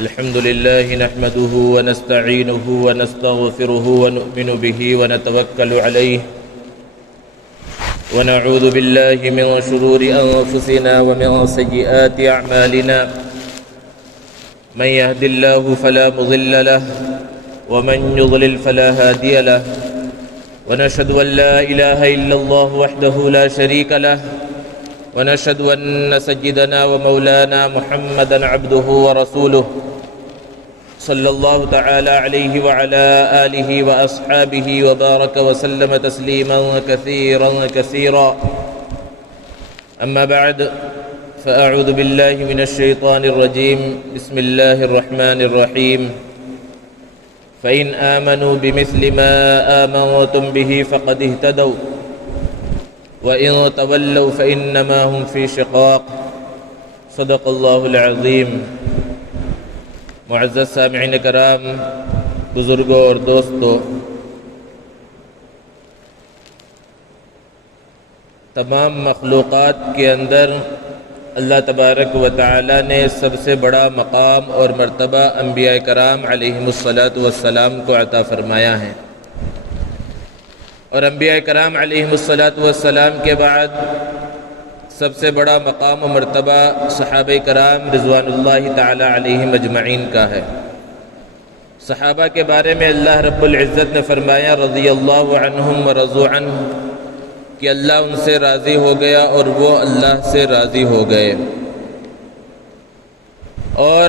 الحمد لله نحمده ونستعينه ونستغفره ونؤمن به ونتوكل عليه ونعوذ بالله من شرور أنفسنا ومن سيئات أعمالنا من يهد الله فلا مضل له ومن يضلل فلا هادي له ونشهد أن لا إله إلا الله وحده لا شريك له ونشهد أن سيدنا ومولانا محمدا عبده ورسوله صلى الله تعالى عليه وعلى آله وأصحابه وبارك وسلم تسليما كثيرا أما بعد فأعوذ بالله من الشيطان الرجيم بسم الله الرحمن الرحيم فإن آمنوا بمثل ما آمنتم به فقد اهتدوا وإن تولوا فإنما هم في شقاق صدق الله العظيم۔ معزز سامعین کرام، بزرگوں اور دوستوں، تمام مخلوقات کے اندر اللہ تبارک و تعالی نے سب سے بڑا مقام اور مرتبہ انبیاء کرام علیہم الصلاۃ کو عطا فرمایا ہے، اور انبیاء کرام علیہم الصلاۃ کے بعد سب سے بڑا مقام و مرتبہ صحابہ کرام رضوان اللہ تعالی علیہم اجمعین کا ہے۔ صحابہ کے بارے میں اللہ رب العزت نے فرمایا رضی اللہ عنہم ورضوا عنہ، کہ اللہ ان سے راضی ہو گیا اور وہ اللہ سے راضی ہو گئے۔ اور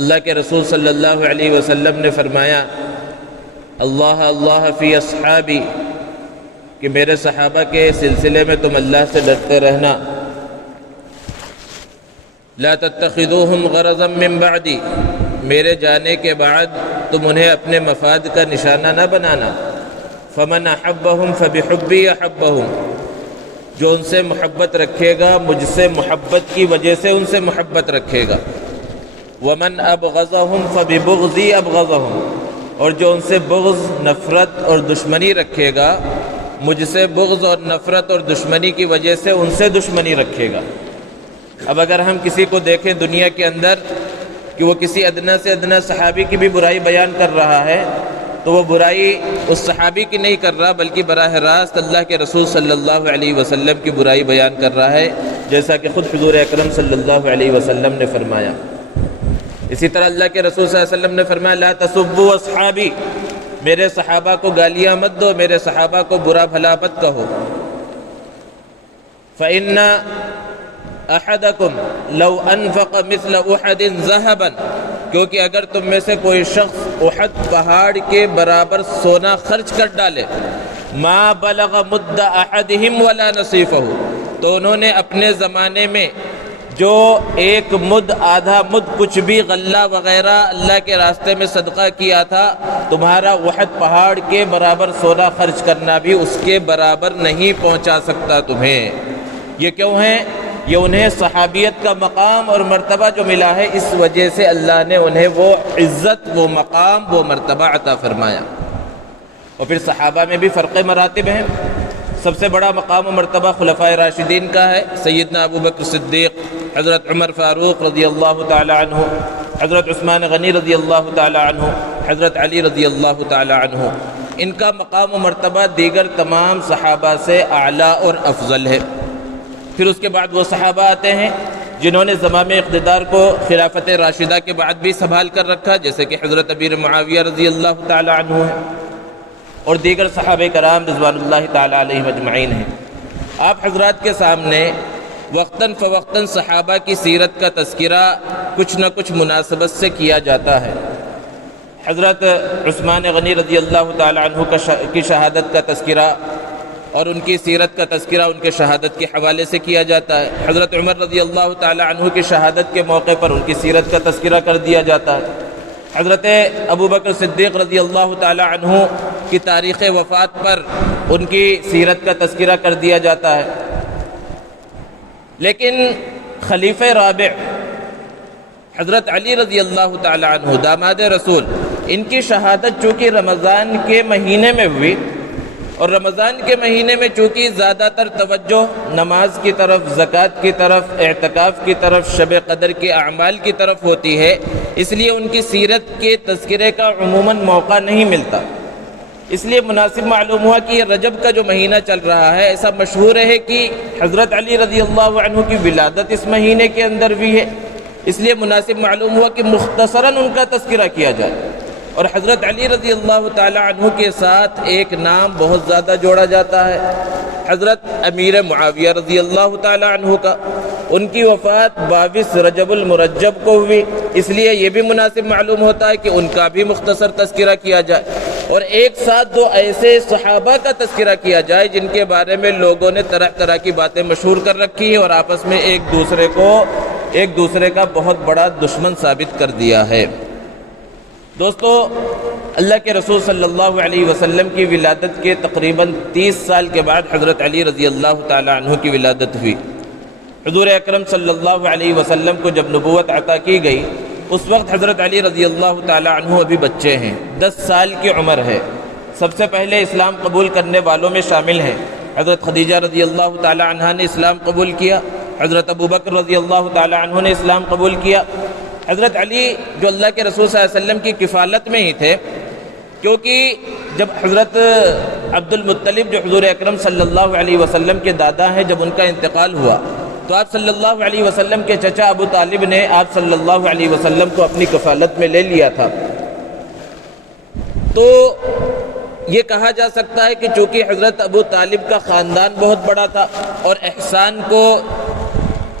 اللہ کے رسول صلی اللہ علیہ وسلم نے فرمایا اللہ اللہ فی اصحابی، کہ میرے صحابہ کے سلسلے میں تم اللہ سے ڈرتے رہنا۔ لا تتخذوہم غرضا من بعدی، میرے جانے کے بعد تم انہیں اپنے مفاد کا نشانہ نہ بنانا۔ فمن احبہم فبحبی احبہم، جو ان سے محبت رکھے گا مجھ سے محبت کی وجہ سے ان سے محبت رکھے گا۔ ومن ابغضہم فببغضی ابغضہم، اور جو ان سے بغض، نفرت اور دشمنی رکھے گا مجھ سے بغض اور نفرت اور دشمنی کی وجہ سے ان سے دشمنی رکھے گا۔ اب اگر ہم کسی کو دیکھیں دنیا کے اندر کہ وہ کسی ادنا سے ادنا صحابی کی بھی برائی بیان کر رہا ہے، تو وہ برائی اس صحابی کی نہیں کر رہا، بلکہ براہ راست اللہ کے رسول صلی اللہ علیہ وسلم کی برائی بیان کر رہا ہے، جیسا کہ خود حضور اکرم صلی اللہ علیہ وسلم نے فرمایا۔ اسی طرح اللہ کے رسول صلی اللہ علیہ وسلم نے فرمایا لا تسبوا اصحابی، میرے صحابہ کو گالیاں مت دو، میرے صحابہ کو برا بھلا مت کہو۔ فإن أحدكم لو أنفق مثل أحد ذهبا، کیونکہ اگر تم میں سے کوئی شخص احد پہاڑ کے برابر سونا خرچ کر ڈالے، ما بلغ مد احدهم ولا نصیفہ، تو انہوں نے اپنے زمانے میں جو ایک مد، آدھا مد، کچھ بھی غلہ وغیرہ اللہ کے راستے میں صدقہ کیا تھا، تمہارا احد پہاڑ کے برابر سونا خرچ کرنا بھی اس کے برابر نہیں پہنچا سکتا تمہیں۔ یہ کیوں ہے؟ یہ انہیں صحابیت کا مقام اور مرتبہ جو ملا ہے، اس وجہ سے اللہ نے انہیں وہ عزت، وہ مقام، وہ مرتبہ عطا فرمایا۔ اور پھر صحابہ میں بھی فرق مراتب ہیں۔ سب سے بڑا مقام و مرتبہ خلفائے راشدین کا ہے، سیدنا ابو بکر صدیق، حضرت عمر فاروق رضی اللہ تعالی عنہ، حضرت عثمان غنی رضی اللہ تعالی عنہ، حضرت علی رضی اللہ تعالی عنہ۔ ان کا مقام و مرتبہ دیگر تمام صحابہ سے اعلیٰ اور افضل ہے۔ پھر اس کے بعد وہ صحابہ آتے ہیں جنہوں نے زمام اقتدار کو خلافت راشدہ کے بعد بھی سنبھال کر رکھا، جیسے کہ حضرت امیر معاویہ رضی اللہ تعالی عنہ ہے، اور دیگر صحابہ کرام رضوان اللہ تعالی علیہم اجمعین ہیں۔ آپ حضرات کے سامنے وقتاً فوقتاً صحابہ کی سیرت کا تذکرہ کچھ نہ کچھ مناسبت سے کیا جاتا ہے۔ حضرت عثمان غنی رضی اللہ تعالی عنہ کی شہادت کا تذکرہ اور ان کی سیرت کا تذکرہ ان کے شہادت کے حوالے سے کیا جاتا ہے۔ حضرت عمر رضی اللہ تعالی عنہ کی شہادت کے موقع پر ان کی سیرت کا تذکرہ کر دیا جاتا ہے۔ حضرت ابو بکر صدیق رضی اللہ تعالی عنہ کی تاریخ وفات پر ان کی سیرت کا تذکرہ کر دیا جاتا ہے۔ لیکن خلیفہ رابع حضرت علی رضی اللہ تعالی عنہ داماد رسول، ان کی شہادت چونکہ رمضان کے مہینے میں ہوئی، اور رمضان کے مہینے میں چونکہ زیادہ تر توجہ نماز کی طرف، زکوٰۃ کی طرف، اعتکاف کی طرف، شب قدر کے اعمال کی طرف ہوتی ہے، اس لیے ان کی سیرت کے تذکرے کا عموماً موقع نہیں ملتا۔ اس لیے مناسب معلوم ہوا کہ یہ رجب کا جو مہینہ چل رہا ہے، ایسا مشہور ہے کہ حضرت علی رضی اللہ عنہ کی ولادت اس مہینے کے اندر بھی ہے، اس لیے مناسب معلوم ہوا کہ مختصراً ان کا تذکرہ کیا جائے۔ اور حضرت علی رضی اللہ تعالی عنہ کے ساتھ ایک نام بہت زیادہ جوڑا جاتا ہے، حضرت امیر معاویہ رضی اللہ تعالی عنہ کا۔ ان کی وفات 22 رجب المرجب کو ہوئی، اس لیے یہ بھی مناسب معلوم ہوتا ہے کہ ان کا بھی مختصر تذکرہ کیا جائے، اور ایک ساتھ دو ایسے صحابہ کا تذکرہ کیا جائے جن کے بارے میں لوگوں نے طرح طرح کی باتیں مشہور کر رکھی ہیں اور آپس میں ایک دوسرے کا بہت بڑا دشمن ثابت کر دیا ہے۔ دوستو، اللہ کے رسول صلی اللہ علیہ وسلم کی ولادت کے تقریباً 30 سال کے بعد حضرت علی رضی اللہ تعالی عنہ کی ولادت ہوئی۔ حضور اکرم صلی اللہ علیہ وسلم کو جب نبوت عطا کی گئی، اس وقت حضرت علی رضی اللہ تعالی عنہ ابھی بچے ہیں، 10 سال کی عمر ہے۔ سب سے پہلے اسلام قبول کرنے والوں میں شامل ہیں حضرت خدیجہ رضی اللہ تعالی عنہ نے اسلام قبول کیا، حضرت ابو بکر رضی اللہ تعالی عنہ نے اسلام قبول کیا۔ حضرت علی جو اللہ کے رسول صلی اللہ علیہ وسلم کی کفالت میں ہی تھے، کیونکہ جب حضرت عبد المطلب جو حضور اکرم صلی اللہ علیہ وسلم کے دادا ہیں، جب ان کا انتقال ہوا تو آپ صلی اللہ علیہ وسلم کے چچا ابو طالب نے آپ صلی اللہ علیہ وسلم کو اپنی کفالت میں لے لیا تھا۔ تو یہ کہا جا سکتا ہے کہ چونکہ حضرت ابو طالب کا خاندان بہت بڑا تھا اور احسان کو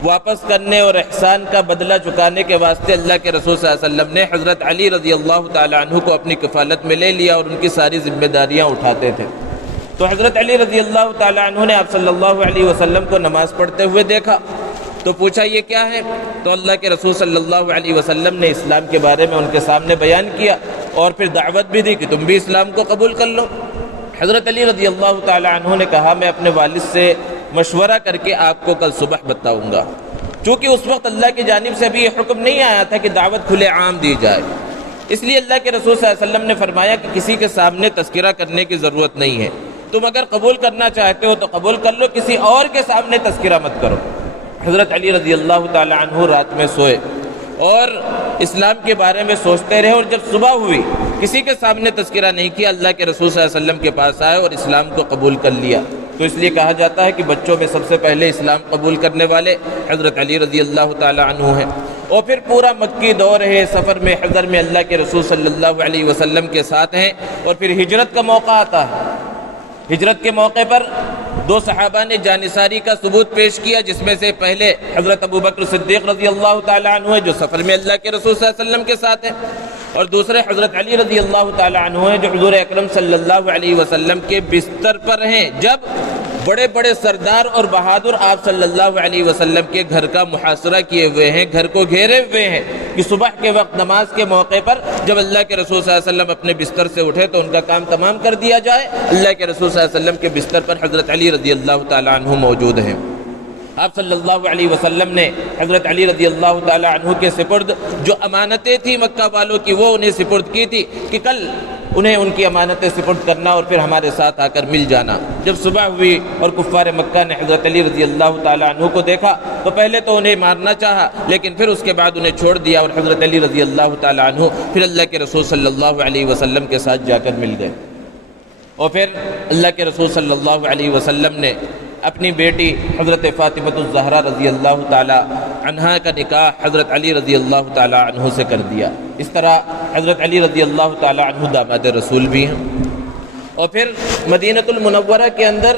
واپس کرنے اور احسان کا بدلہ چکانے کے واسطے اللہ کے رسول صلی اللہ علیہ وسلم نے حضرت علی رضی اللہ تعالی عنہ کو اپنی کفالت میں لے لیا اور ان کی ساری ذمہ داریاں اٹھاتے تھے۔ تو حضرت علی رضی اللہ تعالی عنہ نے آپ صلی اللہ علیہ وسلم کو نماز پڑھتے ہوئے دیکھا تو پوچھا یہ کیا ہے؟ تو اللہ کے رسول صلی اللہ علیہ وسلم نے اسلام کے بارے میں ان کے سامنے بیان کیا اور پھر دعوت بھی دی کہ تم بھی اسلام کو قبول کر لو۔ حضرت علی رضی اللہ تعالی عنہ نے کہا میں اپنے والد سے مشورہ کر کے آپ کو کل صبح بتاؤں گا، چونکہ اس وقت اللہ کی جانب سے بھی یہ حکم نہیں آیا تھا کہ دعوت کھلے عام دی جائے، اس لیے اللہ کے رسول صلی اللہ علیہ وسلم نے فرمایا کہ کسی کے سامنے تذکرہ کرنے کی ضرورت نہیں ہے، تم اگر قبول کرنا چاہتے ہو تو قبول کر لو، کسی اور کے سامنے تذکرہ مت کرو۔ حضرت علی رضی اللہ تعالی عنہ رات میں سوئے اور اسلام کے بارے میں سوچتے رہے، اور جب صبح ہوئی کسی کے سامنے تذکرہ نہیں کیا، اللہ کے رسول صلی اللہ علیہ وسلم کے پاس آئے اور اسلام کو قبول کر لیا۔ تو اس لیے کہا جاتا ہے کہ بچوں میں سب سے پہلے اسلام قبول کرنے والے حضرت علی رضی اللہ تعالی عنہ ہیں، اور پھر پورا مکی دور ہے، سفر میں حضر میں اللہ کے رسول صلی اللہ علیہ وسلم کے ساتھ ہیں، اور پھر ہجرت کا موقع آتا ہے۔ ہجرت کے موقع پر دو صحابہ نے جانثاری کا ثبوت پیش کیا، جس میں سے پہلے حضرت ابو بکر صدیق رضی اللہ تعالی عنہ ہے جو سفر میں اللہ کے رسول صلی اللہ علیہ وسلم کے ساتھ ہیں، اور دوسرے حضرت علی رضی اللہ تعالی عنہ ہیں جو حضور اکرم صلی اللہ علیہ وسلم کے بستر پر ہیں جب بڑے بڑے سردار اور بہادر آپ صلی اللہ علیہ وسلم کے گھر کا محاصرہ کیے ہوئے ہیں، گھر کو گھیرے ہوئے ہیں کہ صبح کے وقت نماز کے موقع پر جب اللہ کے رسول صلی اللہ علیہ وسلم اپنے بستر سے اٹھے تو ان کا کام تمام کر دیا جائے۔ اللہ کے رسول صلی اللہ علیہ وسلم کے بستر پر حضرت علی رضی اللہ تعالی عنہ موجود ہیں۔ آپ صلی اللہ علیہ وسلم نے حضرت علی رضی اللہ تعالی عنہ کے سپرد جو امانتیں تھیں مکہ والوں کی، وہ انہیں سپرد کی تھی کہ کل انہیں ان کی امانتیں سپرد کرنا اور پھر ہمارے ساتھ آ کر مل جانا۔ جب صبح ہوئی اور کفار مکہ نے حضرت علی رضی اللہ تعالی عنہ کو دیکھا تو پہلے تو انہیں مارنا چاہا، لیکن پھر اس کے بعد انہیں چھوڑ دیا، اور حضرت علی رضی اللہ تعالی عنہ پھر اللہ کے رسول صلی اللہ علیہ وسلم کے ساتھ جا کر مل گئے۔ اور پھر اللہ کے رسول صلی اللہ علیہ وسلم نے اپنی بیٹی حضرت فاطمہ الزہرا رضی اللہ تعالی عنہا کا نکاح حضرت علی رضی اللہ تعالی عنہ سے کر دیا۔ اس طرح حضرت علی رضی اللہ تعالی عنہ داماد رسول بھی ہیں۔ اور پھر مدینۃ المنورہ کے اندر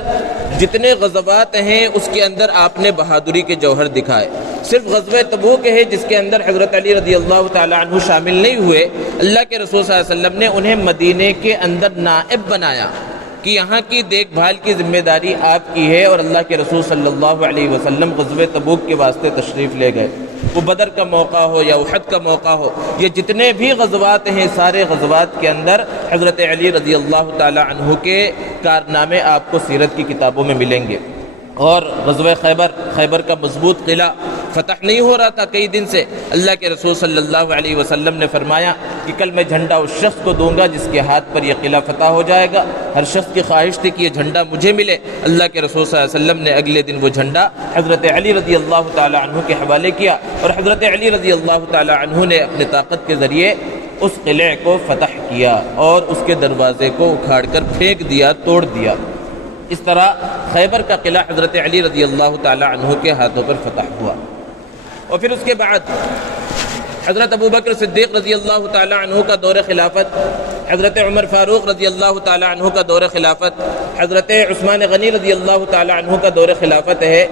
جتنے غزوات ہیں اس کے اندر آپ نے بہادری کے جوہر دکھائے۔ صرف غزوہ تبوک ہے جس کے اندر حضرت علی رضی اللہ تعالی عنہ شامل نہیں ہوئے، اللہ کے رسول صلی اللہ علیہ وسلم نے انہیں مدینے کے اندر نائب بنایا کہ یہاں کی دیکھ بھال کی ذمہ داری آپ کی ہے، اور اللہ کے رسول صلی اللہ علیہ وسلم غزوہ تبوک کے واسطے تشریف لے گئے۔ وہ بدر کا موقع ہو یا احد کا موقع ہو، یہ جتنے بھی غزوات ہیں سارے غزوات کے اندر حضرت علی رضی اللہ تعالی عنہ کے کارنامے آپ کو سیرت کی کتابوں میں ملیں گے۔ اور غزوہ خیبر کا مضبوط قلعہ فتح نہیں ہو رہا تھا کئی دن سے۔ اللہ کے رسول صلی اللہ علیہ وسلم نے فرمایا کہ کل میں جھنڈا اس شخص کو دوں گا جس کے ہاتھ پر یہ قلعہ فتح ہو جائے گا۔ ہر شخص کی خواہش تھی کہ یہ جھنڈا مجھے ملے۔ اللہ کے رسول صلی اللہ علیہ وسلم نے اگلے دن وہ جھنڈا حضرت علی رضی اللہ تعالی عنہ کے حوالے کیا، اور حضرت علی رضی اللہ تعالی عنہ نے اپنے طاقت کے ذریعے اس قلعے کو فتح کیا اور اس کے دروازے کو اکھاڑ کر پھینک دیا، توڑ دیا۔ اس طرح خیبر کا قلعہ حضرت علی رضی اللہ تعالی عنہ کے ہاتھوں پر فتح ہوا۔ اور پھر اس کے بعد حضرت ابوبکر صدیق رضی اللہ تعالی عنہ کا دور خلافت، حضرت عمر فاروق رضی اللہ تعالی عنہ کا دور خلافت، حضرت عثمان غنی رضی اللہ تعالی عنہ کا دور خلافت ہے۔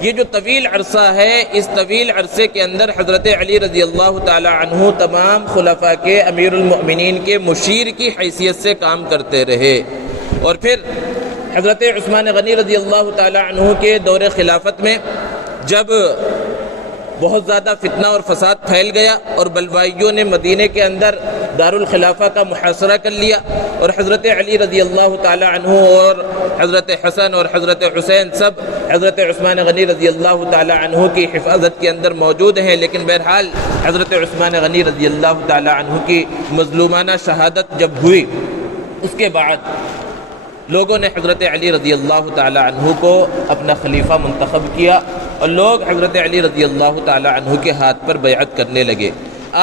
یہ جو طویل عرصہ ہے، اس طویل عرصے کے اندر حضرت علی رضی اللہ تعالی عنہ تمام خلفاء کے امیر المؤمنین کے مشیر کی حیثیت سے کام کرتے رہے۔ اور پھر حضرت عثمان غنی رضی اللہ تعالی عنہ کے دور خلافت میں جب بہت زیادہ فتنہ اور فساد پھیل گیا اور بلوائیوں نے مدینہ کے اندر دارالخلافہ کا محاصرہ کر لیا، اور حضرت علی رضی اللہ تعالی عنہ اور حضرت حسن اور حضرت حسین سب حضرت عثمان غنی رضی اللہ تعالی عنہ کی حفاظت کے اندر موجود ہیں، لیکن بہرحال حضرت عثمان غنی رضی اللہ تعالی عنہ کی مظلومانہ شہادت جب ہوئی، اس کے بعد لوگوں نے حضرت علی رضی اللہ تعالی عنہ کو اپنا خلیفہ منتخب کیا، اور لوگ حضرت علی رضی اللہ تعالی عنہ کے ہاتھ پر بیعت کرنے لگے۔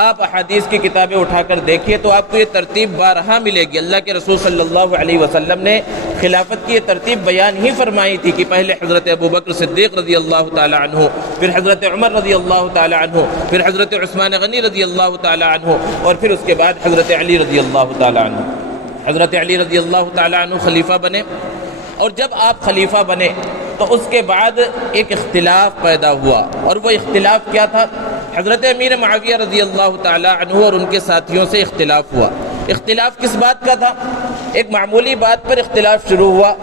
آپ احادیث کی کتابیں اٹھا کر دیکھیے تو آپ کو یہ ترتیب بارہا ملے گی۔ اللہ کے رسول صلی اللہ علیہ وسلم نے خلافت کی یہ ترتیب بیان ہی فرمائی تھی کہ پہلے حضرت ابوبکر صدیق رضی اللہ تعالی عنہ، پھر حضرت عمر رضی اللہ تعالی عنہ، پھر حضرت عثمان غنی رضی اللہ تعالی عنہ، اور پھر اس کے بعد حضرت علی رضی اللہ تعالی عنہ۔ حضرت علی رضی اللہ تعالی عنہ خلیفہ بنے، اور جب آپ خلیفہ بنے تو اس کے بعد ایک اختلاف پیدا ہوا، اور وہ اختلاف کیا تھا؟ حضرت امیر معاویہ رضی اللہ تعالی عنہ اور ان کے ساتھیوں سے اختلاف ہوا۔ اختلاف کس بات کا تھا؟ ایک معمولی بات پر اختلاف شروع ہوا۔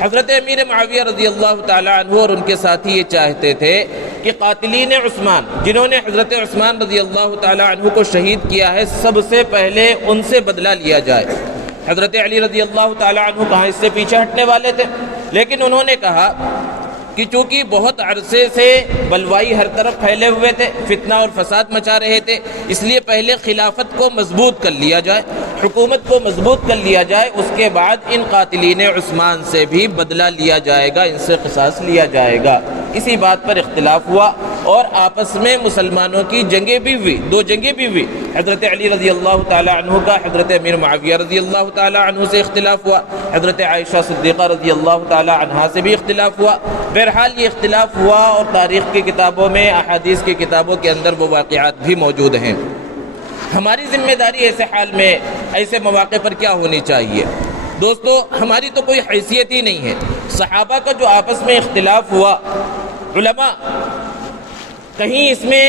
حضرت امیر معاویہ رضی اللہ تعالی عنہ اور ان کے ساتھی یہ چاہتے تھے کہ قاتلین عثمان، جنہوں نے حضرت عثمان رضی اللہ تعالی عنہ کو شہید کیا ہے، سب سے پہلے ان سے بدلہ لیا جائے۔ حضرت علی رضی اللہ تعالی عنہ کہاں اس سے پیچھے ہٹنے والے تھے، لیکن انہوں نے کہا کہ چونکہ بہت عرصے سے بلوائی ہر طرف پھیلے ہوئے تھے، فتنہ اور فساد مچا رہے تھے، اس لیے پہلے خلافت کو مضبوط کر لیا جائے، حکومت کو مضبوط کر لیا جائے، اس کے بعد ان قاتلین عثمان سے بھی بدلہ لیا جائے گا، ان سے قصاص لیا جائے گا۔ اسی بات پر اختلاف ہوا، اور آپس میں مسلمانوں کی جنگیں بھی ہوئی، دو جنگیں بھی ہوئی۔ حضرت علی رضی اللہ تعالی عنہ کا حضرت امیر معاویہ رضی اللہ تعالی عنہ سے اختلاف ہوا، حضرت عائشہ صدیقہ رضی اللہ تعالی عنہا سے بھی اختلاف ہوا۔ بہرحال یہ اختلاف ہوا، اور تاریخ کی کتابوں میں، احادیث کی کتابوں کے اندر وہ واقعات بھی موجود ہیں۔ ہماری ذمہ داری ایسے حال میں، ایسے مواقع پر کیا ہونی چاہیے؟ دوستو، ہماری تو کوئی حیثیت ہی نہیں ہے۔ صحابہ کا جو آپس میں اختلاف ہوا، علماء کہیں اس میں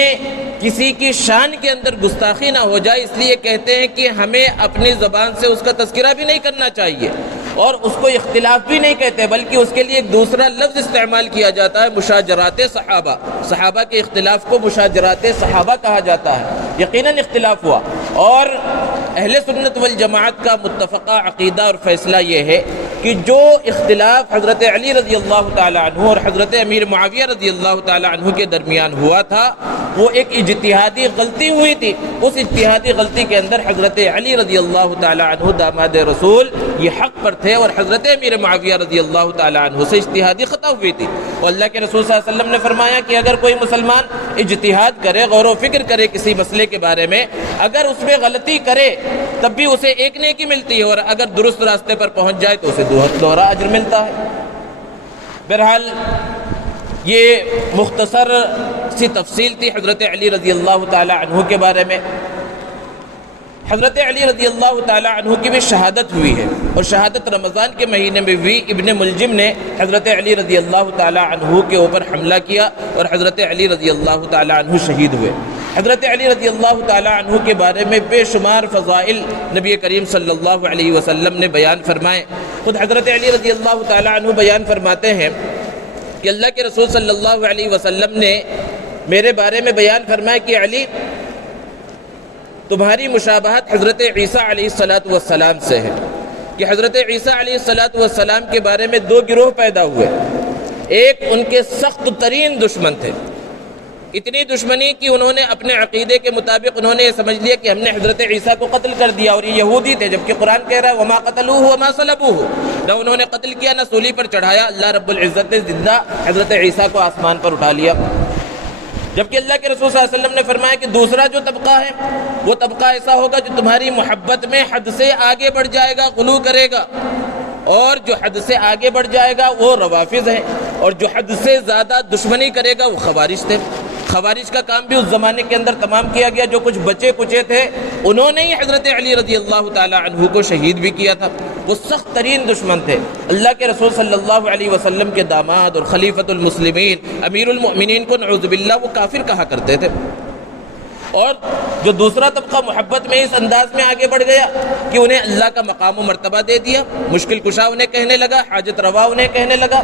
کسی کی شان کے اندر گستاخی نہ ہو جائے، اس لیے کہتے ہیں کہ ہمیں اپنی زبان سے اس کا تذکرہ بھی نہیں کرنا چاہیے، اور اس کو اختلاف بھی نہیں کہتے، بلکہ اس کے لیے ایک دوسرا لفظ استعمال کیا جاتا ہے، مشاجرات صحابہ۔ صحابہ کے اختلاف کو مشاجرات صحابہ کہا جاتا ہے۔ یقیناً اختلاف ہوا، اور اہل سنت والجماعت کا متفقہ عقیدہ اور فیصلہ یہ ہے کہ جو اختلاف حضرت علی رضی اللہ تعالی عنہ اور حضرت امیر معاویہ رضی اللہ تعالی عنہ کے درمیان ہوا تھا، وہ ایک اجتہادی غلطی ہوئی تھی۔ اس اجتہادی غلطی کے اندر حضرت علی رضی اللہ تعالی عنہ داماد رسول یہ حق پر تھے، اور حضرت امیر معاویہ رضی اللہ تعالی عنہ سے اجتہادی خطا ہوئی تھی۔ اور اللہ کے رسول صلی اللہ علیہ وسلم نے فرمایا کہ اگر کوئی مسلمان اجتہاد کرے، غور و فکر کرے کسی مسئلے کے بارے میں، اگر اس میں غلطی کرے تب بھی اسے ایک نیکی ملتی ہے، اور اگر درست راستے پر پہنچ جائے تو اسے دوہرا اجر ملتا ہے۔ بہرحال یہ مختصر سی تفصیل تھی حضرت علی رضی اللہ تعالی عنہ کے بارے میں۔ حضرت علی رضی اللہ تعالی عنہ کی بھی شہادت ہوئی ہے، اور شہادت رمضان کے مہینے میں ہوئی۔ ابن ملجم نے حضرت علی رضی اللہ تعالی عنہ کے اوپر حملہ کیا، اور حضرت علی رضی اللہ تعالی عنہ شہید ہوئے۔ حضرت علی رضی اللہ تعالی عنہ کے بارے میں بے شمار فضائل نبی کریم صلی اللہ علیہ وسلم نے بیان فرمائے۔ خود حضرت علی رضی اللہ تعالی عنہ بیان فرماتے ہیں کہ اللہ کے رسول صلی اللہ علیہ وسلم نے میرے بارے میں بیان فرمایا کہ علی، تمہاری مشابہت حضرت عیسیٰ علیہ السلام سے ہے، کہ حضرت عیسیٰ علیہ السلام کے بارے میں دو گروہ پیدا ہوئے۔ ایک ان کے سخت ترین دشمن تھے، اتنی دشمنی کہ انہوں نے اپنے عقیدے کے مطابق انہوں نے یہ سمجھ لیا کہ ہم نے حضرت عیسیٰ کو قتل کر دیا، اور یہ یہودی تھے، جبکہ قرآن کہہ رہا ہے وما قتلوہ وما صلبوہ، نہ انہوں نے قتل کیا نہ سولی پر چڑھایا، اللہ رب العزت نے زندہ حضرت عیسیٰ کو آسمان پر اٹھا لیا۔ جبکہ اللہ کے رسول صلی اللہ علیہ وسلم نے فرمایا کہ دوسرا جو طبقہ ہے وہ طبقہ ایسا ہوگا جو تمہاری محبت میں حد سے آگے بڑھ جائے گا، غلو کرے گا، اور جو حد سے آگے بڑھ جائے گا وہ روافض ہیں، اور جو حد سے زیادہ دشمنی کرے گا وہ خوارج تھے۔ خوارج کا کام بھی اس زمانے کے اندر تمام کیا گیا، جو کچھ بچے کچے تھے انہوں نے ہی حضرت علی رضی اللہ تعالی عنہ کو شہید بھی کیا تھا۔ وہ سخت ترین دشمن تھے، اللہ کے رسول صلی اللہ علیہ وسلم کے داماد اور خلیفۃ المسلمین امیر المؤمنین کو نعوذ باللہ وہ کافر کہا کرتے تھے۔ اور جو دوسرا طبقہ محبت میں اس انداز میں آگے بڑھ گیا کہ انہیں اللہ کا مقام و مرتبہ دے دیا، مشکل کشا انہیں کہنے لگا، حاجت روا انہیں کہنے لگا،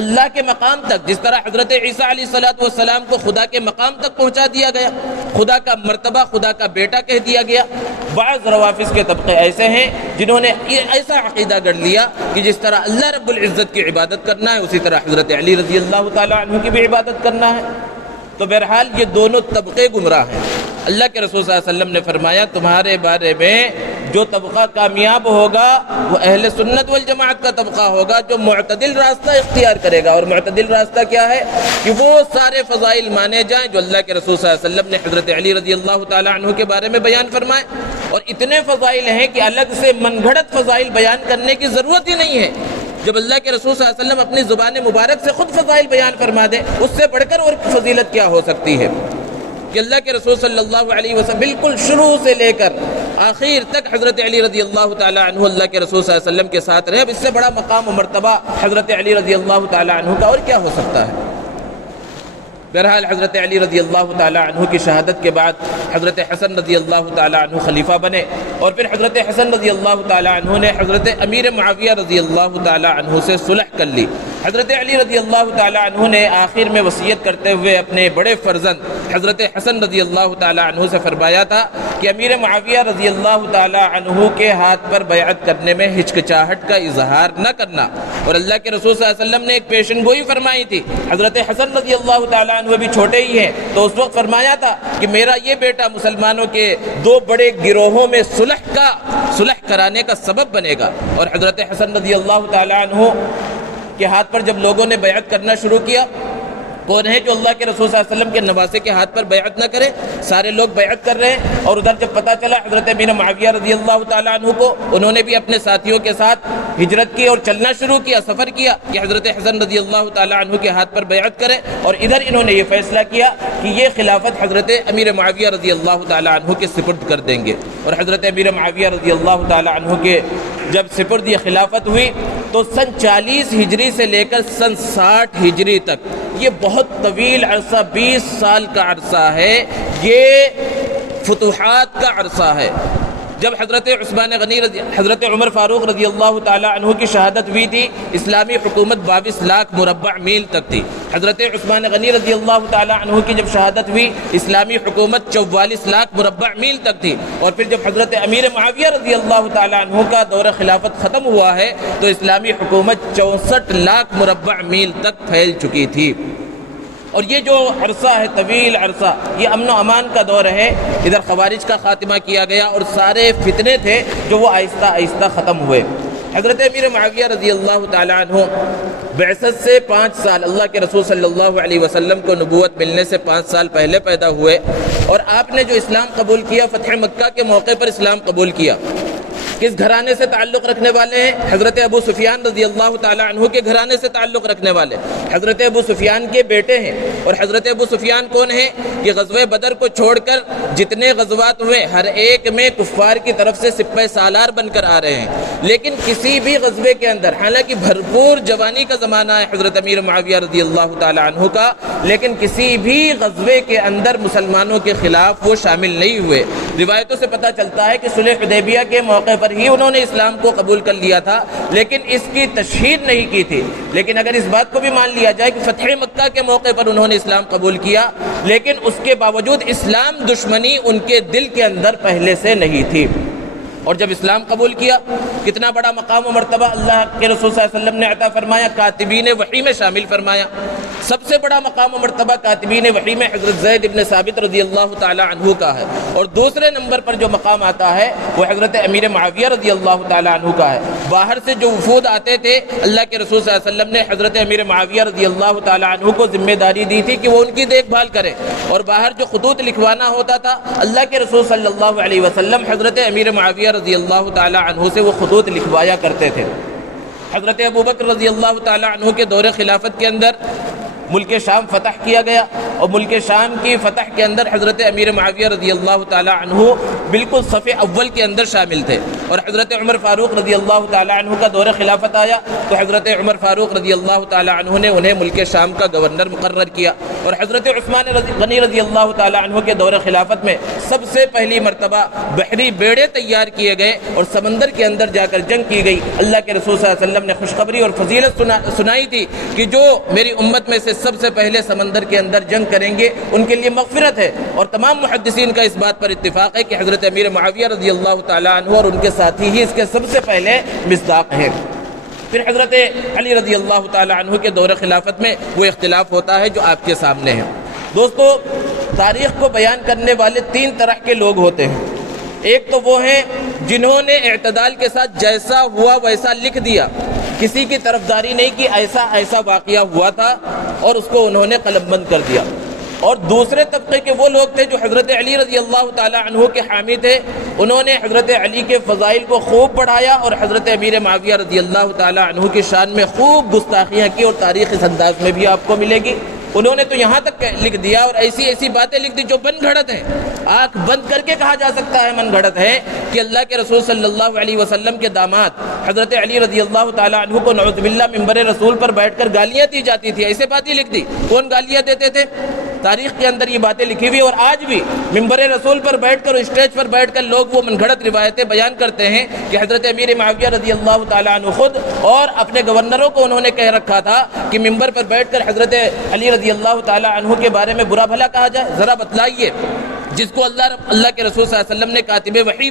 اللہ کے مقام تک، جس طرح حضرت عیسیٰ علیہ السلام کو خدا کے مقام تک پہنچا دیا گیا، خدا کا مرتبہ، خدا کا بیٹا کہہ دیا گیا۔ بعض روافض کے طبقے ایسے ہیں جنہوں نے ایسا عقیدہ گڑھ لیا کہ جس طرح اللہ رب العزت کی عبادت کرنا ہے اسی طرح حضرت علی رضی اللہ تعالی عنہ کی بھی عبادت کرنا ہے۔ تو بہرحال یہ دونوں طبقے گمراہ ہیں۔ اللہ کے رسول صلی اللہ علیہ وسلم نے فرمایا تمہارے بارے میں جو طبقہ کامیاب ہوگا وہ اہل سنت والجماعت کا طبقہ ہوگا، جو معتدل راستہ اختیار کرے گا۔ اور معتدل راستہ کیا ہے؟ کہ وہ سارے فضائل مانے جائیں جو اللہ کے رسول صلی اللہ علیہ وسلم نے حضرت علی رضی اللہ تعالی عنہ کے بارے میں بیان فرمائے، اور اتنے فضائل ہیں کہ الگ سے من گھڑت فضائل بیان کرنے کی ضرورت ہی نہیں ہے۔ جب اللہ کے رسول صلی اللہ علیہ وسلم اپنی زبان مبارک سے خود فضائل بیان فرما دیں، اس سے بڑھ کر اور فضیلت کیا ہو سکتی ہے؟ کہ اللہ کے رسول صلی اللہ علیہ وسلم بالکل شروع سے لے کر آخر تک حضرت علی رضی اللہ تعالی عنہ اللہ کے رسول صلی اللہ علیہ وسلم کے ساتھ رہے۔ اب اس سے بڑا مقام و مرتبہ حضرت علی رضی اللہ تعالی عنہ کا اور کیا ہو سکتا ہے؟ بہرحال حضرت علی رضی اللہ تعالی عنہ کی شہادت کے بعد حضرت حسن رضی اللہ تعالی عنہ خلیفہ بنے، اور پھر حضرت حسن رضی اللہ تعالی عنہ نے حضرت امیر معاویہ رضی اللہ تعالی عنہ سے صلح کر لی۔ حضرت علی رضی اللہ تعالی عنہ نے آخر میں وصیت کرتے ہوئے اپنے بڑے فرزند حضرت حسن رضی اللہ تعالی عنہ سے فرمایا تھا کہ امیر معاویہ رضی اللہ تعالی عنہ کے ہاتھ پر بیعت کرنے میں ہچکچاہٹ کا اظہار نہ کرنا۔ اور اللہ کے رسول صلی اللہ علیہ وسلم نے ایک پیشن گوئی فرمائی تھی، حضرت حسن رضی اللہ تعالی عنہ بھی چھوٹے ہی ہیں، تو اس وقت فرمایا تھا کہ میرا یہ بیٹا مسلمانوں کے دو بڑے گروہوں میں صلح کرانے کا سبب بنے گا۔ اور حضرت حسن رضی اللہ تعالی عنہ کے ہاتھ پر جب لوگوں نے بیعت کرنا شروع کیا، کون ہے جو اللہ کے رسول صلی اللہ علیہ وسلم کے نواسے کے ہاتھ پر بیعت نہ کرے؟ سارے لوگ بیعت کر رہے ہیں، اور ادھر جب پتہ چلا حضرت امیر معاویہ رضی اللہ تعالیٰ عنہ کو، انہوں نے بھی اپنے ساتھیوں کے ساتھ ہجرت کی اور چلنا شروع کیا، سفر کیا کہ حضرت حسن رضی اللہ تعالیٰ عنہ کے ہاتھ پر بیعت کرے، اور ادھر انہوں نے یہ فیصلہ کیا کہ یہ خلافت حضرت امیر معاویہ رضی اللہ تعالیٰ عنہ کے سپرد کر دیں گے۔ اور حضرت امیر معاویہ رضی اللہ تعالیٰ عنہ کے جب سپرد یہ خلافت ہوئی تو سن 40 ہجری سے لے کر سن 60 ہجری تک، یہ بہت طویل عرصہ، 20 سال کا عرصہ ہے، یہ فتوحات کا عرصہ ہے۔ جب حضرت عمر فاروق رضی اللہ تعالی عنہ کی شہادت ہوئی تھی، اسلامی حکومت 22 لاکھ مربع میل تک تھی۔ حضرت عثمان غنی رضی اللہ تعالی عنہ کی جب شہادت ہوئی، اسلامی حکومت 44 لاکھ مربع میل تک تھی۔ اور پھر جب حضرت امیر معاویہ رضی اللہ تعالی عنہ کا دور خلافت ختم ہوا ہے تو اسلامی حکومت 64 لاکھ مربع میل تک پھیل چکی تھی۔ اور یہ جو عرصہ ہے، طویل عرصہ، یہ امن و امان کا دور ہے۔ ادھر خوارج کا خاتمہ کیا گیا اور سارے فتنے تھے جو وہ آہستہ آہستہ ختم ہوئے۔ حضرت امیر معاویہ رضی اللہ تعالی عنہ بعثت سے 5 سال، اللہ کے رسول صلی اللہ علیہ وسلم کو نبوت ملنے سے 5 سال پہلے پیدا ہوئے، اور آپ نے جو اسلام قبول کیا، فتح مکہ کے موقع پر اسلام قبول کیا۔ کس گھرانے سے تعلق رکھنے والے ہیں؟ حضرت ابو سفیان رضی اللہ تعالی عنہ کے گھرانے سے تعلق رکھنے والے، حضرت ابو سفیان کے بیٹے ہیں۔ اور حضرت ابو سفیان کون ہیں؟ کہ غزوہ بدر کو چھوڑ کر جتنے غزوات ہوئے ہر ایک میں کفار کی طرف سے سپہ سالار بن کر آ رہے ہیں، لیکن کسی بھی غزوے کے اندر، حالانکہ بھرپور جوانی کا زمانہ ہے حضرت امیر معاویہ رضی اللہ تعالی عنہ کا، لیکن کسی بھی غزوے کے اندر مسلمانوں کے خلاف وہ شامل نہیں ہوئے۔ روایتوں سے پتہ چلتا ہے کہ صلح حدیبیہ کے موقع پر ہی انہوں نے اسلام کو قبول کر لیا تھا، لیکن اس کی تشہیر نہیں کی تھی۔ لیکن اگر اس بات کو بھی مان لیا جائے کہ فتح مکہ کے موقع پر انہوں نے اسلام قبول کیا، لیکن اس کے باوجود اسلام دشمنی ان کے دل کے اندر پہلے سے نہیں تھی۔ اور جب اسلام قبول کیا کتنا بڑا مقام و مرتبہ اللہ کے رسول صلی اللہ علیہ وسلم نے عطا فرمایا، کاتبین وحی میں شامل فرمایا۔ سب سے بڑا مقام و مرتبہ کاتبین وحی میں حضرت زید ابن ثابت رضی اللہ تعالی عنہ کا ہے، اور دوسرے نمبر پر جو مقام آتا ہے وہ حضرت امیر معاویہ رضی اللہ تعالی عنہ کا ہے۔ باہر سے جو وفود آتے تھے اللہ کے رسول صلی اللہ علیہ وسلم نے حضرت امیر معاویہ رضی اللہ تعالی عنہ کو ذمہ داری دی تھی کہ وہ ان کی دیکھ بھال کرے، اور باہر جو خطوط لکھوانا ہوتا تھا اللہ کے رسول صلی اللہ علیہ وسلم حضرت امیر معاویہ رضی اللہ تعالی عنہ سے وہ خطوط لکھوایا کرتے تھے۔ حضرت ابوبکر رضی اللہ تعالی عنہ کے دور خلافت کے اندر ملک شام فتح کیا گیا، اور ملک شام کی فتح کے اندر حضرت امیر معاویہ رضی اللہ تعالی عنہ بالکل صف اول کے اندر شامل تھے، اور حضرت عمر فاروق رضی اللہ تعالی عنہ کا دور خلافت آیا تو حضرت عمر فاروق رضی اللہ تعالی عنہ نے انہیں ملک شام کا گورنر مقرر کیا، اور حضرت عثمان غنی رضی اللہ تعالی عنہ کے دور خلافت میں سب سے پہلی مرتبہ بحری بیڑے تیار کیے گئے اور سمندر کے اندر جا کر جنگ کی گئی۔ اللہ کے رسول صلی اللہ علیہ وسلم نے خوشخبری اور فضیلت سنائی تھی کہ جو میری امت میں سے سب سے پہلے سمندر کے اندر جنگ کریں گے ان کے لیے مغفرت ہے، اور تمام محدثین کا اس بات پر اتفاق ہے کہ حضرت امیر معاویہ رضی اللہ تعالی عنہ اور ان کے ساتھی ہی اس کے سب سے پہلے مصداق ہیں۔ پھر حضرت علی رضی اللہ تعالی عنہ کے دور خلافت میں وہ اختلاف ہوتا ہے جو آپ کے سامنے ہے۔ دوستو، تاریخ کو بیان کرنے والے تین طرح کے لوگ ہوتے ہیں۔ ایک تو وہ ہیں جنہوں نے اعتدال کے ساتھ جیسا ہوا ویسا لکھ دیا، کسی کی طرفداری نہیں کہ ایسا ایسا واقعہ ہوا تھا اور اس کو انہوں نے قلم بند کر دیا۔ اور دوسرے طبقے کے وہ لوگ تھے جو حضرت علی رضی اللہ تعالی عنہ کے حامی تھے، انہوں نے حضرت علی کے فضائل کو خوب بڑھایا اور حضرت امیر معاویہ رضی اللہ تعالی عنہ کی شان میں خوب گستاخیاں کی، اور تاریخ اس انداز میں بھی آپ کو ملے گی۔ انہوں نے تو یہاں تک لکھ دیا اور ایسی ایسی باتیں لکھ دی جو من گھڑت ہیں، آنکھ بند کر کے کہا جا سکتا ہے من گھڑت ہے، کہ اللہ کے رسول صلی اللہ علیہ وسلم کے داماد حضرت علی رضی اللہ تعالی عنہ کو نعوذ باللہ ممبر رسول پر بیٹھ کر گالیاں دی جاتی تھی۔ ایسے باتیں لکھ دی، کون گالیاں دیتے تھے؟ تاریخ کے اندر یہ باتیں لکھی ہوئی، اور آج بھی ممبر رسول پر بیٹھ کر اسٹیج پر بیٹھ کر لوگ وہ من گھڑت روایتیں بیان کرتے ہیں کہ حضرت امیر معاویہ رضی اللہ تعالی عنہ خود اور اپنے گورنروں کو انہوں نے کہہ رکھا تھا کہ ممبر پر بیٹھ کر حضرت علی رضی اللہ تعالی عنہ کے بارے میں برا بھلا کہا جائے۔ ذرا بتلائیے، جس کو اللہ کے رسول صلی اللہ علیہ وسلم نے کاتب وحی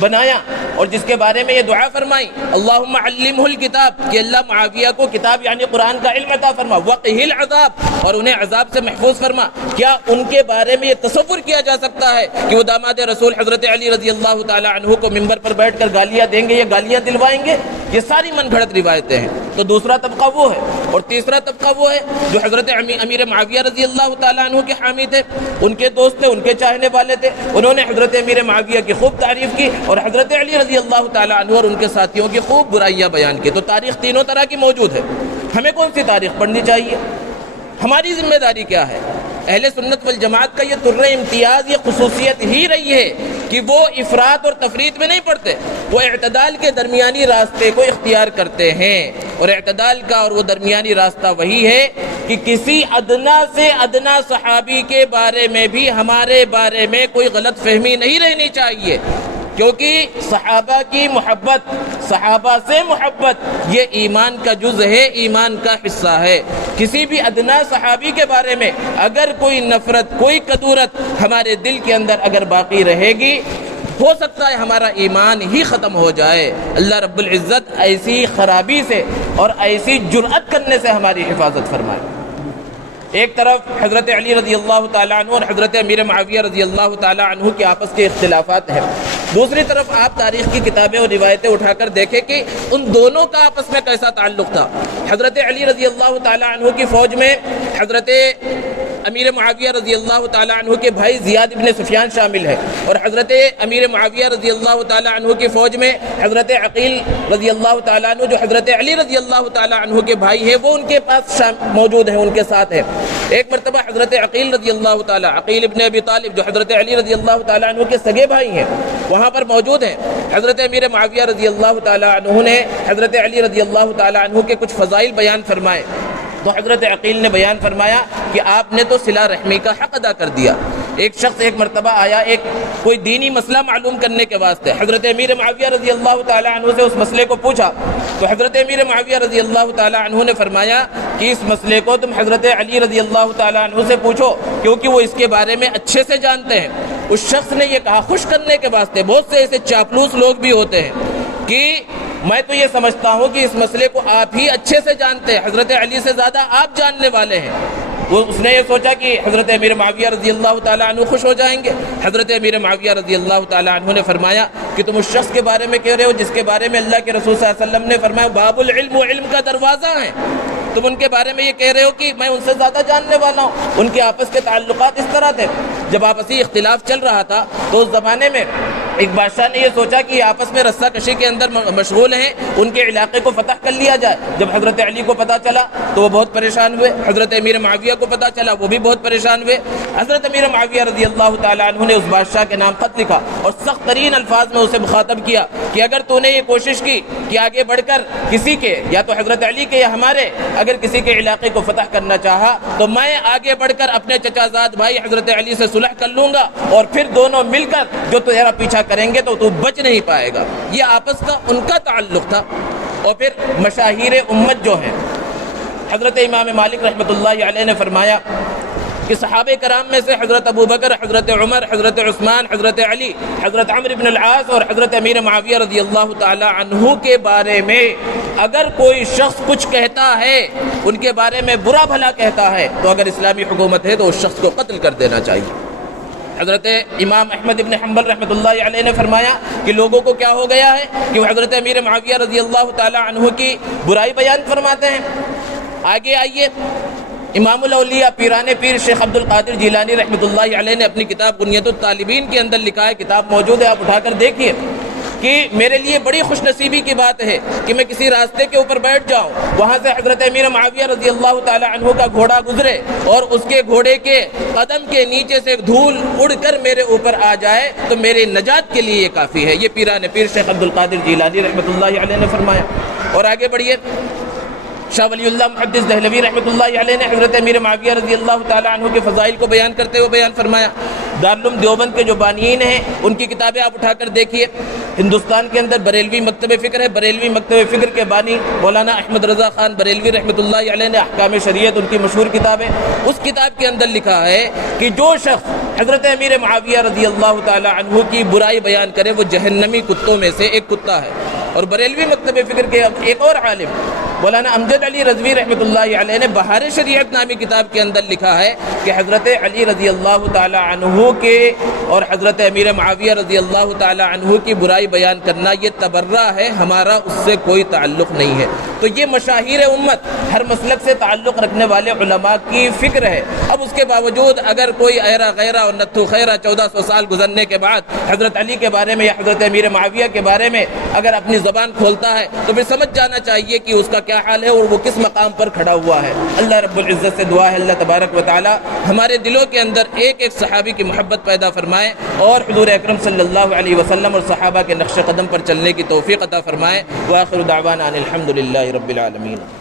بنایا اور جس کے بارے میں یہ دعا فرمائی، اللہم علمہ الکتاب، کہ اللہ معاویہ کو کتاب یعنی قرآن کا علم عطا فرما، وقہ العذاب، اور انہیں عذاب سے محفوظ فرما۔ کیا ان کے بارے میں یہ تصور کیا جا سکتا ہے کہ وہ داماد رسول حضرت علی رضی اللہ تعالی عنہ کو ممبر پر بیٹھ کر گالیاں دیں گے یا گالیاں دلوائیں گے؟ یہ ساری من گھڑت روایتیں ہیں۔ تو دوسرا طبقہ وہ ہے، اور تیسرا طبقہ وہ ہے جو حضرت امیر معاویہ رضی اللہ تعالی عنہ کے حامی تھے، ان کے دوست تھے، ان کے چاہنے والے تھے، انہوں نے حضرت امیر معاویہ کی خوب تعریف کی اور حضرت علی رضی اللہ تعالی عنہ اور ان کے ساتھیوں کی خوب برائیاں بیان کی۔ تو تاریخ تینوں طرح کی موجود ہے۔ ہمیں کون سی تاریخ پڑھنی چاہیے؟ ہماری ذمہ داری کیا ہے؟ اہل سنت والجماعت کا یہ طر امتیاز، یہ خصوصیت ہی رہی ہے کہ وہ افراط اور تفریط میں نہیں پڑتے، وہ اعتدال کے درمیانی راستے کو اختیار کرتے ہیں، اور اعتدال کا اور وہ درمیانی راستہ وہی ہے کہ کسی ادنا سے ادنا صحابی کے بارے میں بھی ہمارے بارے میں کوئی غلط فہمی نہیں رہنی چاہیے، کیونکہ صحابہ کی محبت، صحابہ سے محبت یہ ایمان کا جز ہے، ایمان کا حصہ ہے۔ کسی بھی ادنا صحابی کے بارے میں اگر کوئی نفرت، کوئی کدورت ہمارے دل کے اندر اگر باقی رہے گی، ہو سکتا ہے ہمارا ایمان ہی ختم ہو جائے۔ اللہ رب العزت ایسی خرابی سے اور ایسی جرأت کرنے سے ہماری حفاظت فرمائے۔ ایک طرف حضرت علی رضی اللہ تعالیٰ عنہ اور حضرت امیر معاویہ رضی اللہ تعالیٰ عنہ کے آپس کے اختلافات ہیں، دوسری طرف آپ تاریخ کی کتابیں اور روایتیں اٹھا کر دیکھیں کہ ان دونوں کا آپس میں کیسا تعلق تھا۔ حضرت علی رضی اللہ تعالیٰ عنہ کی فوج میں حضرت امیر معاویہ رضی اللہ تعالیٰ عنہ کے بھائی زیاد ابن سفیان شامل ہے، اور حضرت امیر معاویہ رضی اللہ تعالیٰ عنہ کی فوج میں حضرت عقیل رضی اللہ تعالیٰ عنہ جو حضرت علی رضی اللہ تعالیٰ عنہ کے بھائی ہیں وہ ان کے پاس موجود ہیں، ان کے ساتھ ہیں۔ ایک مرتبہ حضرت عقیل رضی اللہ تعالیٰ، عقیل ابن ابی طالب جو حضرت علی رضی اللہ تعالیٰ عنہ کے سگے بھائی ہیں، وہاں پر موجود ہیں۔ حضرت امیر معاویہ رضی اللہ تعالیٰ عنہ نے حضرت علی رضی اللہ تعالیٰ عنہ کے کچھ فضائل بیان فرمائے، تو حضرت عقیل نے بیان فرمایا کہ آپ نے تو صلہ رحمی کا حق ادا کر دیا، ایک شخص ایک مرتبہ آیا ایک کوئی دینی مسئلہ معلوم کرنے کے واسطے، حضرت امیر معاویہ رضی اللہ تعالیٰ عنہ سے اس مسئلے کو پوچھا تو حضرت امیر معاویہ رضی اللہ تعالیٰ عنہ نے فرمایا کہ اس مسئلے کو تم حضرت علی رضی اللہ تعالیٰ عنہ سے پوچھو کیونکہ وہ اس کے بارے میں اچھے سے جانتے ہیں۔ اس شخص نے یہ کہا خوش کرنے کے واسطے، بہت سے ایسے چاپلوس لوگ بھی ہوتے ہیں کہ میں تو یہ سمجھتا ہوں کہ اس مسئلے کو آپ ہی اچھے سے جانتے ہیں، حضرت علی سے زیادہ آپ جاننے والے ہیں۔ اس نے یہ سوچا کہ حضرت امیر معاویہ رضی اللہ تعالیٰ عنہ خوش ہو جائیں گے۔ حضرت امیر معاویہ رضی اللہ تعالیٰ عنہ نے فرمایا کہ تم اس شخص کے بارے میں کہہ رہے ہو جس کے بارے میں اللہ کے رسول صلی اللہ علیہ وسلم نے فرمایا باب العلم، و علم کا دروازہ ہے، تم ان کے بارے میں یہ کہہ رہے ہو کہ میں ان سے زیادہ جاننے والا ہوں۔ ان کے آپس کے تعلقات اس طرح تھے، جب آپسی اختلاف چل رہا تھا تو اس زمانے میں ایک بادشاہ نے یہ سوچا کہ آپس میں رسہ کشی کے اندر مشغول ہیں، ان کے علاقے کو فتح کر لیا جائے۔ جب حضرت علی کو پتہ چلا تو وہ بہت پریشان ہوئے، حضرت امیر معاویہ کو پتہ چلا وہ بھی بہت پریشان ہوئے۔ حضرت امیر معاویہ رضی اللہ تعالیٰ عنہ نے اس بادشاہ کے نام خط لکھا اور سخت ترین الفاظ میں اسے مخاطب کیا کہ اگر تو نے یہ کوشش کی کہ آگے بڑھ کر کسی کے یا تو حضرت علی کے یا ہمارے اگر کسی کے علاقے کو فتح کرنا چاہا تو میں آگے بڑھ کر اپنے چچا زاد بھائی حضرت علی سے صلح کر لوں گا اور پھر دونوں مل کر جو تیرا پیچھا کریں گے تو بچ نہیں پائے گا۔ یہ آپس کا ان کا تعلق تھا۔ اور پھر مشاہیر امت جو ہیں، حضرت امام مالک رحمۃ اللہ علیہ نے فرمایا کہ صحابہ کرام میں سے حضرت ابو بکر، حضرت عمر، حضرت عثمان، حضرت علی، حضرت عمرو بن العاص اور حضرت امیر معاویہ رضی اللہ تعالی عنہ کے بارے میں اگر کوئی شخص کچھ کہتا ہے، ان کے بارے میں برا بھلا کہتا ہے تو اگر اسلامی حکومت ہے تو اس شخص کو قتل کر دینا چاہیے۔ حضرت امام احمد ابن حنبل رحمۃ اللہ علیہ نے فرمایا کہ لوگوں کو کیا ہو گیا ہے کہ وہ حضرت امیر معاویہ رضی اللہ تعالی عنہ کی برائی بیان فرماتے ہیں۔ آگے آئیے، امام الاولیاء پیران پیر شیخ عبد القادر جیلانی رحمۃ اللہ علیہ نے اپنی کتاب بنیۃ الطالبین کے اندر لکھا ہے، کتاب موجود ہے، آپ اٹھا کر دیکھیے، کہ میرے لیے بڑی خوش نصیبی کی بات ہے کہ میں کسی راستے کے اوپر بیٹھ جاؤں، وہاں سے حضرت امیر معاویہ رضی اللہ تعالی عنہ کا گھوڑا گزرے اور اس کے گھوڑے کے قدم کے نیچے سے دھول اڑ کر میرے اوپر آ جائے تو میری نجات کے لیے یہ کافی ہے۔ یہ پیران پیر شیخ عبد القادر جیلانی رحمۃ اللہ علیہ نے فرمایا۔ اور آگے بڑھیے، شاہ ولی اللہ محدث دہلوی رحمۃ اللہ علیہ نے حضرت امیر معاویہ رضی اللہ تعالی عنہ کے فضائل کو بیان کرتے ہوئے بیان فرمایا۔ دارالعلوم دیوبند کے جو بانیین ہیں ان کی کتابیں آپ اٹھا کر دیکھیے۔ ہندوستان کے اندر بریلوی مکتب فکر ہے، بریلوی مکتب فکر کے بانی مولانا احمد رضا خان بریلوی رحمۃ اللہ علیہ نے احکام شریعت، ان کی مشہور کتاب ہے، اس کتاب کے اندر لکھا ہے کہ جو شخص حضرت امیر معاویہ رضی اللہ تعالی عنہ کی برائی بیان کرے وہ جہنمی کتوں میں سے ایک کتا ہے۔ اور بریلوی مکتب فکر کے ایک اور عالم مولانا امجد علی رضوی رحمۃ اللہ علیہ نے بہار شریعت نامی کتاب کے اندر لکھا ہے کہ حضرت علی رضی اللہ تعالی عنہ کے اور حضرت امیر معاویہ رضی اللہ تعالی عنہ کی برائی بیان کرنا یہ تبرہ ہے، ہمارا اس سے کوئی تعلق نہیں ہے۔ تو یہ مشاہیر امت، ہر مسلک سے تعلق رکھنے والے علماء کی فکر ہے۔ اب اس کے باوجود اگر کوئی ایرا غیرہ اور نتھو خیرہ 1400 سال گزرنے کے بعد حضرت علی کے بارے میں یا حضرت امیر معاویہ کے بارے میں اگر اپنی زبان کھولتا ہے تو پھر سمجھ جانا چاہیے کہ اس کا کیا حال ہے اور وہ کس مقام پر کھڑا ہوا ہے۔ اللہ رب العزت سے دعا ہے اللہ تبارک و تعالی ہمارے دلوں کے اندر ایک ایک صحابی کی محبت پیدا فرمائے اور حضور اکرم صلی اللہ علیہ وسلم اور صحابہ کے نقش قدم پر چلنے کی توفیق عطا فرمائے۔ وآخر دعوانا ان الحمد للہ رب العالمین۔